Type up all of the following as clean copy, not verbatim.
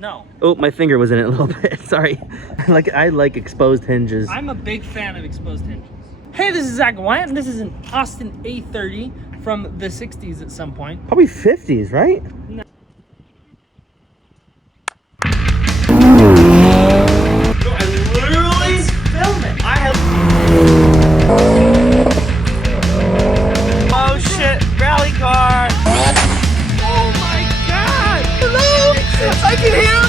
No. Oh, my finger was in it a little bit. Sorry. I like exposed hinges. I'm a big fan of exposed hinges. Hey, this is Zach Wyatt, and this is an Austin A30 from the 60s at some point. Probably 50s, right? No. I literally Film it. I have. Oh shit! Rally car! Oh my god! Hello! I can hear him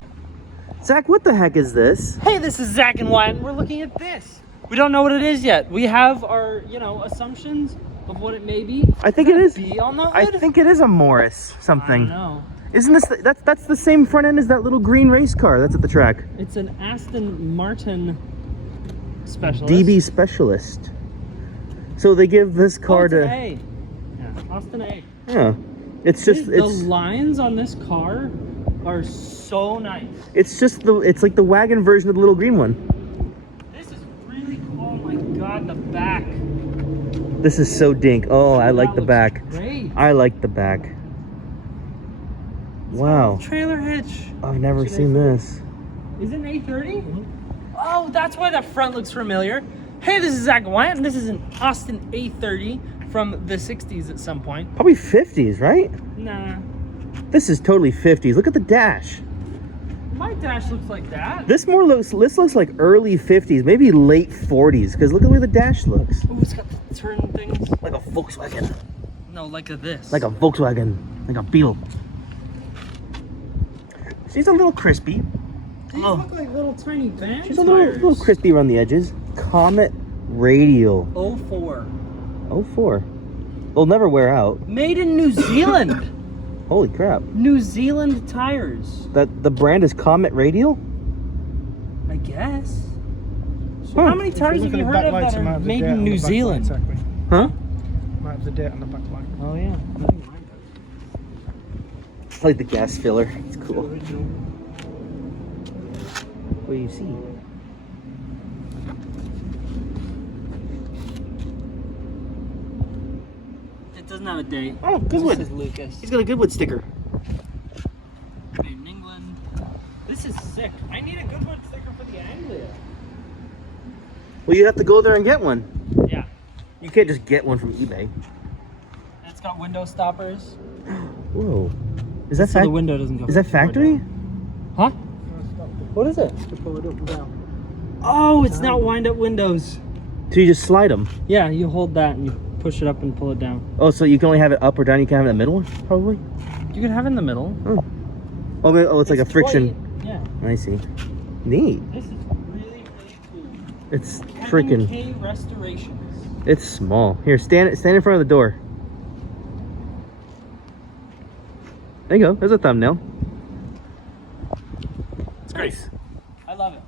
now! Zach, what the heck is this? Hey, this is Zach and Wyatt, and we're looking at this. We don't know what it is yet. We have our, assumptions of what it may be. I think it is. B on the hood? I think it is a Morris something. I don't know. Isn't this that's the same front end as that little green race car that's at the track? It's an Aston Martin specialist. DB specialist. So they give this car it's an to A. Yeah, Austin A. yeah. It's just The lines on this car are so nice. it's like the wagon version of the little green one. This is really cool. Oh my god, the back. This is so dink. Oh, I like the looks back. Great. I like the back. Wow. Trailer hitch. I've never seen this. Is it an A30? Oh, that's why that front looks familiar. Hey, this is Zach Wyatt, and this is an Austin A30 from the 60s at some point. Probably 50s, right? Nah. This is totally 50s. Look at the dash. My dash looks like that. This looks like early 50s, maybe late 40s, because look at the way the dash looks. Oh, it's got the turn things. Like a Volkswagen. No, like this. Like a Volkswagen. Like a Beetle. She's a little crispy. These look like little tiny van She's a tires. little crispy around the edges. Comet radial. 04. 04. They'll never wear out. Made in New Zealand. Holy crap. New Zealand tires. The brand is Comet radial? I guess. Huh. How many tires have you heard of that are made in New Zealand? Huh? Might have the date on the back light. Oh yeah. I like the gas filler. It's cool. What do you see? It doesn't have a date. Oh, This Goodwood. is Lucas. He's got a Goodwood sticker. Made in England. This is sick. I need a Goodwood sticker for the Anglia. Well, you have to go there and get one. Yeah. You can't just get one from eBay. It's got window stoppers. Whoa. Is that So the window doesn't go. Is that factory? Huh? What is it? To pull it up and down. Oh, it's not wind up windows. So you just slide them. Yeah, you hold that and you push it up and pull it down. Oh, so you can only have it up or down. You can have it in the middle, probably. You can have it in the middle. Oh, it's like a friction. 20 Yeah. I see. Neat. This is really, really cool. It's Kevin freaking. K Restorations. It's small. Here, stand in front of the door. There you go. There's a thumbnail. It's great. I love it.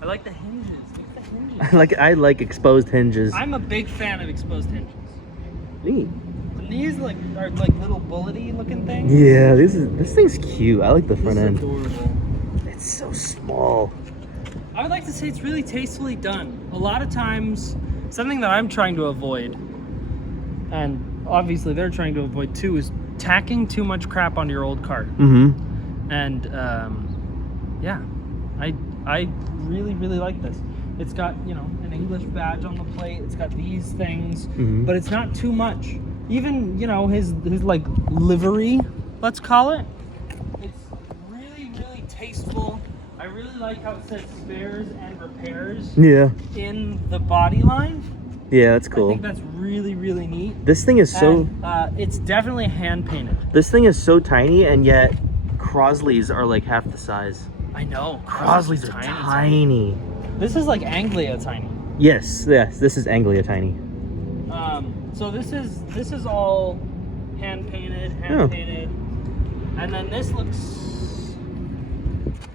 I like the hinges. Look at the hinges. I like exposed hinges. I'm a big fan of exposed hinges. Neat. And these are like little bullety looking things. Yeah, this thing's cute. I like the This front is end. adorable. It's so small. I would like to say it's really tastefully done. A lot of times, something that I'm trying to avoid, and obviously they're trying to avoid too, is tacking too much crap onto your old car. Mm-hmm. And yeah, I really, really like this. It's got, an English badge on the plate. It's got these things, but it's not too much. Even, his like livery, let's call it. It's really, really tasteful. I really like how it says spares and repairs Yeah. in the body line. Yeah, that's I cool. think that's really, really neat. This thing is so. And, it's definitely hand painted. This thing is so tiny, and yet Crosleys are like half the size. I know. Crosleys are tiny. This is like Anglia tiny. Yes. This is Anglia tiny. So this is all hand painted, and then this looks.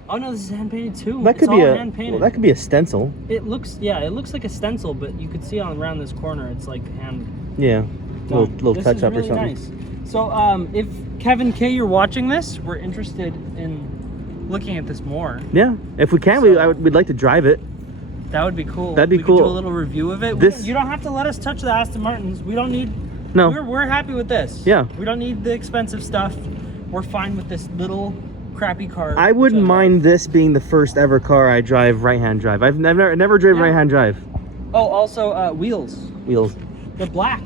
Oh no, this is hand painted too. That could it's be all a. hand painted. Well, that could be a stencil. It looks like a stencil, but you could see around this corner, it's like hand. Yeah. Little This touch is up really or something. Nice. So if Kevin K, you're watching this, we're interested in looking at this more. Yeah. If we can, we'd like to drive it. That would be cool. That'd be we cool. Could do a little review of it. You don't have to let us touch the Aston Martins. We don't need. No. We're happy with this. Yeah. We don't need the expensive stuff. we're fine with this little crappy car. I wouldn't mind this being the first ever car I drive right-hand drive. I've never driven right-hand drive. Oh, also wheels. Wheels. They're black.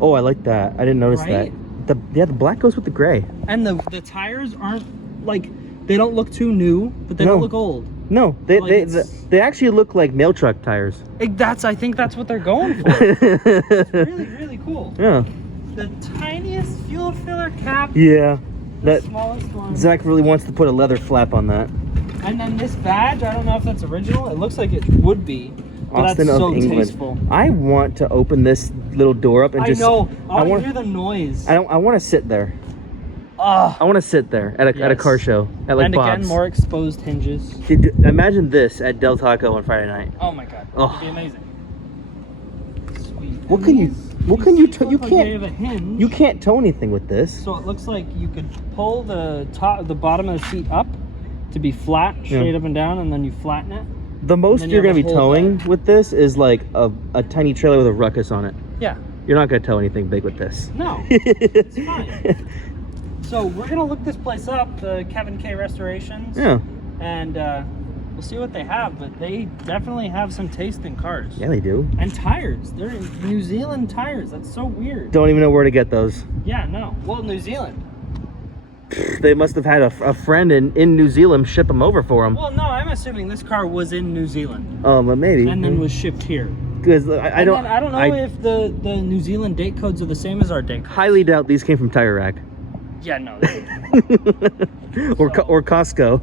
Oh, I like that. I didn't notice Right? that. The black goes with the gray. And the tires aren't like, they don't look too new, but they No. don't look old. No, Like, they actually look like mail truck tires. I think that's what they're going for. It's really, really cool. Yeah. The tiniest fuel filler cap. Yeah. The That smallest one. Zach really wants to put a leather flap on that. And then this badge, I don't know if that's original. It looks like it would be. But Austin that's of so England. tasteful. I want to open this little door up and just. I know. I I want. hear the noise. I want to sit there. Ah. I want to sit there at a Yes. car show at like And Bob's. again, more exposed hinges. Dude, imagine this at Del Taco on Friday night. Oh my god. Oh. It'd be amazing. Sweet. What And can you? these What can you? seats You look like they can't. have a hinge. You can't tow anything with this. So it looks like you could pull the bottom of the seat up to be flat, straight up and down, and then you flatten it. The most then you're you gonna have be a whole towing with this is like a tiny trailer with a ruckus on it. Yeah. You're not gonna tow anything big with this. No. It's fine. So we're gonna look this place up, the Kevin K Restorations. Yeah. And we'll see what they have, but they definitely have some taste in cars. Yeah, they do. And tires. They're New Zealand tires. That's so weird. Don't even know where to get those. Yeah, no. Well, New Zealand. They must have had a friend in New Zealand ship them over for them. Well, no, I'm assuming this car was in New Zealand But maybe. and then was shipped here. Because I don't. I don't know if the New Zealand date codes are the same as our date codes. highly doubt these came from Tire Rack. Yeah, no. or Costco.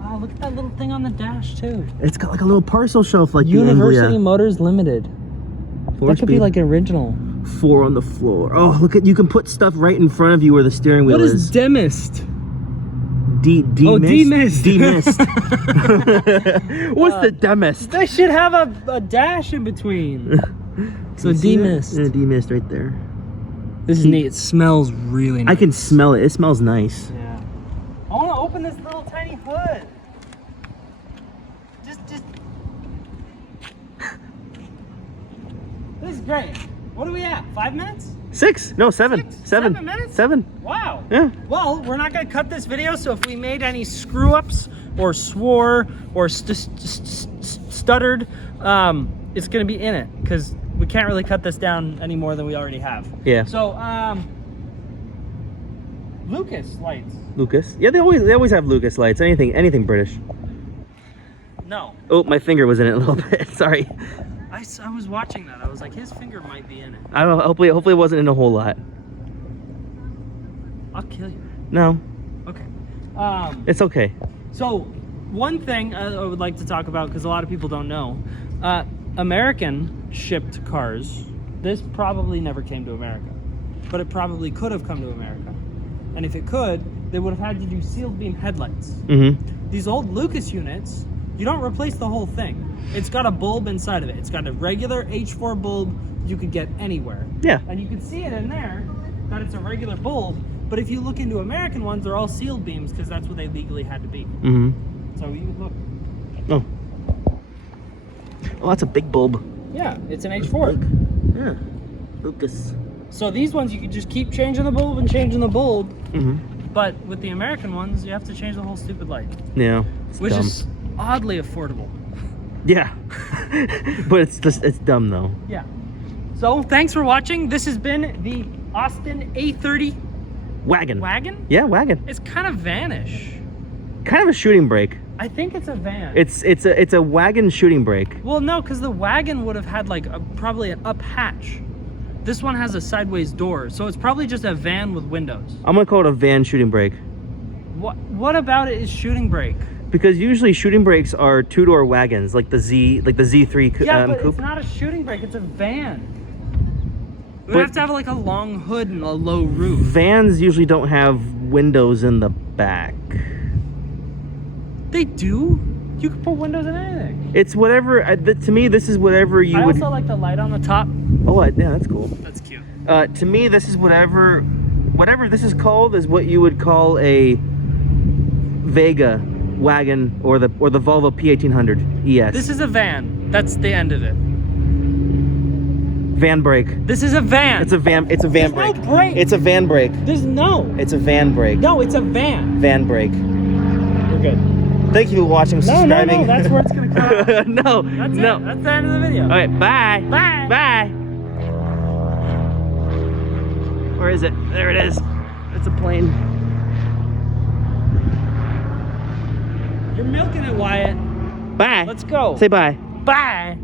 Wow, look at that little thing on the dash too. It's got like a little parcel shelf like University the Anglia. Motors Limited. That could be like an original. 4 on the floor. Oh, look at, you can put stuff right in front of you where the steering wheel What is Demist? demist. Demist. What's the demist? They should have a dash in between. So You see that? demist. Yeah, demist right there. This is neat. It smells really nice. I can smell it. It smells nice. Yeah. I want to open this little tiny hood. Just. This is great. What are we at? 5 minutes? 6? No, 7. 6? 7. 7 minutes? 7. Wow. Yeah. Well, we're not going to cut this video, so if we made any screw-ups or swore or stuttered, it's going to be in it because we can't really cut this down any more than we already have. Yeah. So, Lucas lights. Lucas. Yeah, they always have Lucas lights. Anything British. No. Oh, my finger was in it a little bit. Sorry. I was watching that. I was like, his finger might be in it. I don't know. Hopefully it wasn't in a whole lot. I'll kill you. No, Okay. it's okay. So, one thing I would like to talk about, because a lot of people don't know, American shipped cars, this probably never came to America, but it probably could have come to America. And if it could, they would have had to do sealed beam headlights. Mm-hmm. These old Lucas units, you don't replace the whole thing. It's got a bulb inside of it. It's got a regular H4 bulb you could get anywhere. Yeah. And you can see it in there that it's a regular bulb, but if you look into American ones, they're all sealed beams because that's what they legally had to be. Mm-hmm. So you look. Oh. Oh, that's a big bulb. Yeah, it's an H4. Yeah. Lucas. So these ones you can just keep changing the bulb and changing the bulb, Mm-hmm. but with the American ones, you have to change the whole stupid light, Yeah. It's which dumb. is oddly affordable. Yeah. But it's dumb though. Yeah. So thanks for watching. This has been the Austin A30 Wagon. wagon. Yeah, wagon. It's kind of vanish. Kind of a shooting brake. I think it's a van. It's a wagon shooting brake. Well, no, because the wagon would have had like probably an up hatch. This one has a sideways door, so it's probably just a van with windows. I'm gonna call it a van shooting brake. What about it is shooting brake? Because usually shooting brakes are 2-door wagons, like the Z3 Yeah, but coupe. it's not a shooting brake, it's a van. We But- have to have like a long hood and a low roof. Vans usually don't have windows in the back. They do? You can put windows in anything. It's whatever. To me, this is whatever you I would. also like the light on the top. Oh, yeah, that's cool. That's cute. To me, this is whatever this is called is what you would call a Vega wagon or the Volvo P1800 ES. This is a van. That's the end of it. Van brake. This is a van. It's a van. It's a van There's brake. no brake. It's a van brake. There's no. It's a van brake. No, it's a van. Van brake. We're good. Thank you for watching. Subscribing. No, that's where it's gonna cut. No, That's no. it. That's the end of the video. All right, bye. Bye. Bye. Where is it? There it is. It's a plane. You're milking it, Wyatt. Bye. Let's go. Say bye. Bye.